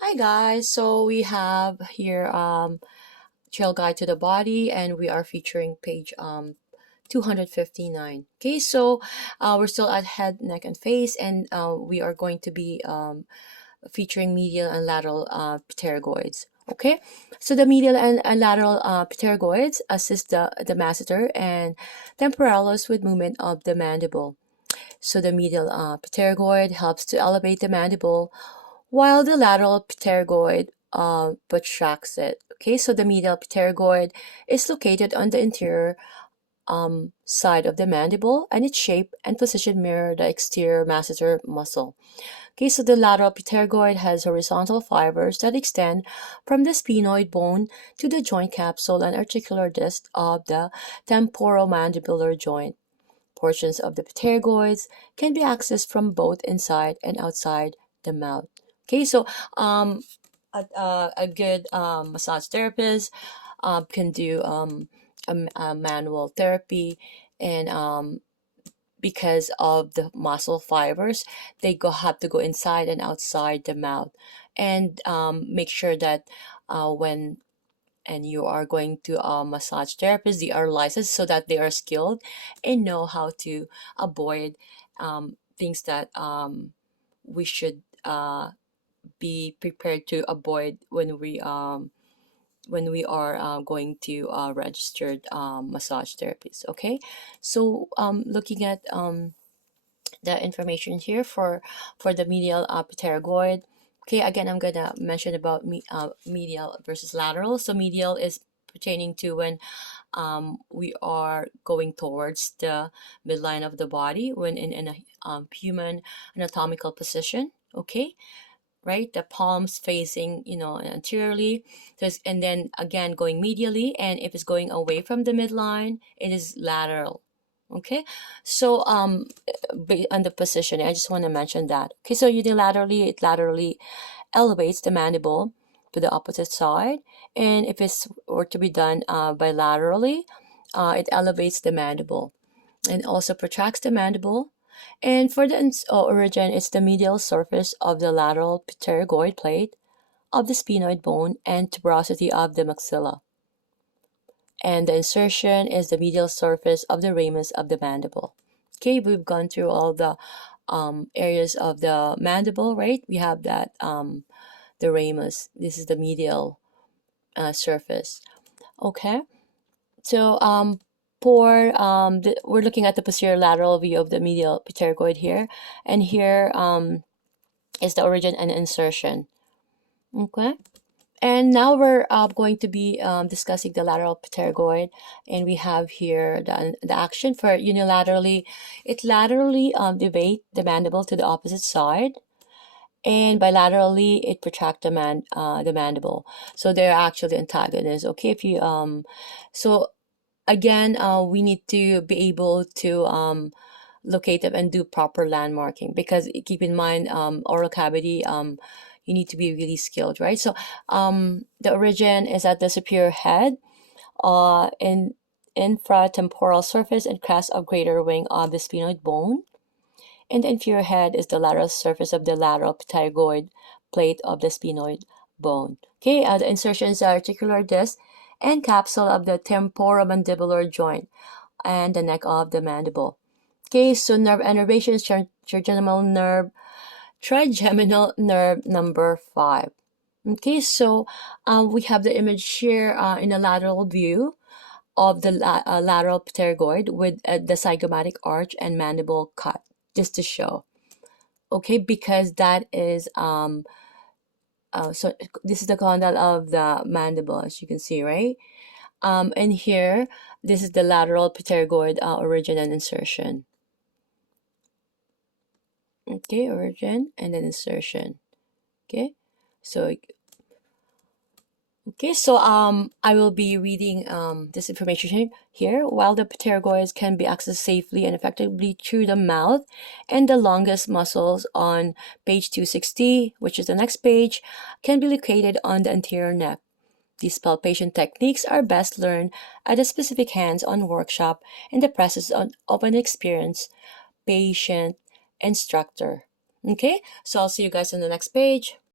Hi guys, so we have here Trail Guide to the Body, and we are featuring page 259. Okay, so we're still at head, neck, and face, and we are going to be featuring medial and lateral pterygoids. Okay, so the medial and lateral pterygoids assist the masseter and temporalis with movement of the mandible. So the medial pterygoid helps to elevate the mandible, while the lateral pterygoid protracts it. Okay, so the medial pterygoid is located on the interior side of the mandible, and its shape and position mirror the exterior masseter muscle. Okay, so the lateral pterygoid has horizontal fibers that extend from the sphenoid bone to the joint capsule and articular disc of the temporomandibular joint. Portions of the pterygoids can be accessed from both inside and outside the mouth. Okay, so um, a good massage therapist can do a manual therapy, and because of the muscle fibers, they have to go inside and outside the mouth, and make sure that when and you are going to a massage therapist, they are licensed so that they are skilled and know how to avoid things that we should be prepared to avoid when we are going to registered massage therapists. Okay, so looking at the information here for the medial pterygoid. Okay, again, I'm gonna mention about medial versus lateral. So medial is pertaining to when we are going towards the midline of the body when in a human anatomical position. Okay, right, the palms facing anteriorly. And then again going medially, and if it's going away from the midline, it is lateral. Okay, so on the position, I just want to mention that. Okay, so unilaterally, it laterally elevates the mandible to the opposite side, and if it's were to be done bilaterally, it elevates the mandible and also protracts the mandible. And for the origin, it's the medial surface of the lateral pterygoid plate of the sphenoid bone and tuberosity of the maxilla. And the insertion is the medial surface of the ramus of the mandible. Okay, we've gone through all the areas of the mandible, right? We have that the ramus. This is the medial surface. Okay, so we're looking at the posterior lateral view of the medial pterygoid here, and here is the origin and insertion. Okay, and now we're going to be discussing the lateral pterygoid, and we have here the action for unilaterally. It laterally deviate the mandible to the opposite side, and bilaterally it protract the mandible. So they're actually antagonists. Okay, if you so again, we need to be able to locate them and do proper landmarking, because keep in mind, oral cavity, you need to be really skilled, right? So the origin is at the superior head, in infratemporal surface and crest of greater wing of the sphenoid bone, and the inferior head is the lateral surface of the lateral pterygoid plate of the sphenoid bone. Okay, the insertions are articular disc and capsule of the temporomandibular joint and the neck of the mandible. Okay, so nerve innervation is trigeminal nerve number 5. Okay, so we have the image here in a lateral view of the lateral pterygoid with the zygomatic arch and mandible cut, just to show. Okay, because that is so this is the condyle of the mandible, as you can see, right? And here, this is the lateral pterygoid origin and insertion. Okay, origin and then insertion. Okay, so I will be reading this information here. While the pterygoids can be accessed safely and effectively through the mouth and the longest muscles on page 260, which is the next page, can be located on the anterior neck. These palpation techniques are best learned at a specific hands-on workshop in the presence of an experienced patient instructor. Okay, so I'll see you guys on the next page.